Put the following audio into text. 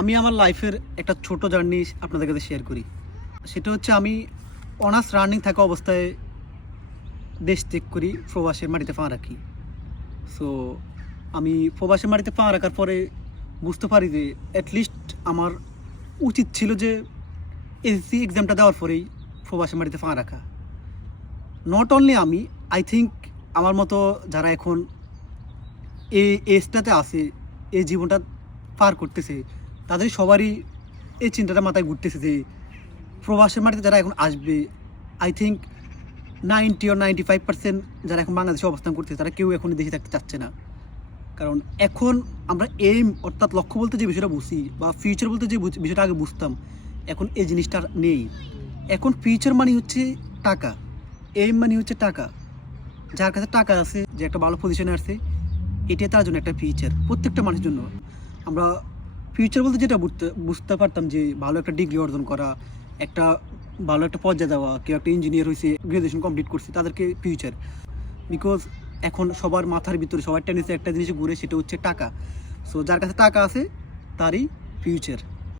আমি আমার লাইফের একটা ছোট জার্নি আপনাদের কাছে শেয়ার করি। সেটা হচ্ছে আমি অনার্স রানিং থাকা অবস্থায় দেশ ত্যাগ করি, প্রবাসের মাটিতে পা রাখি। সো আমি প্রবাসের মাটিতে পা রাখার পরে বুঝতে পারি যে অ্যাটলিস্ট আমার উচিত ছিল যে এসএসসি এক্সামটা দেওয়ার পরেই প্রবাসের মাটিতে পা রাখা। নট অনলি আমি, আই থিঙ্ক আমার মতো যারা এখন এই এজটাতে আছে, এই জীবনটা পার করতেছে, তাদের সবারই এই চিন্তাটা মাথায় ঘুরতেছে যে প্রবাসের মাটিতে যারা এখন আসবে, আই থিঙ্ক 90 or 95% যারা এখন বাংলাদেশে অবস্থান করতেছে তারা কেউ এখন দেশে থাকতে চাচ্ছে না। কারণ এখন আমরা এইম অর্থাৎ লক্ষ্য বলতে যে বিষয়টা বুঝি বা ফিউচার বলতে যে বিষয়টা আগে বুঝতাম, এখন এই জিনিসটা আর নেই। এখন ফিউচার মানে হচ্ছে টাকা, এইম মানে হচ্ছে টাকা। যার কাছে টাকা আছে, যে একটা ভালো পজিশনে আছে, এটাই তার জন্য একটা ফিউচার, প্রত্যেকটা মানুষের জন্য। আমরা ফিউচার বলতে যেটা বুঝতে পারতাম যে ভালো একটা ডিগ্রি অর্জন করা, একটা ভালো একটা পর্যায়ে দেওয়া, কেউ একটা ইঞ্জিনিয়ার হয়েছে, গ্রাজুয়েশন কমপ্লিট করছে, তাদেরকে ফিউচার। বিকজ এখন সবার মাথার ভিতরে সবার টেনিসে একটা জিনিস ঘুরে, সেটা হচ্ছে টাকা। সো যার কাছে টাকা আছে তারই ফিউচার।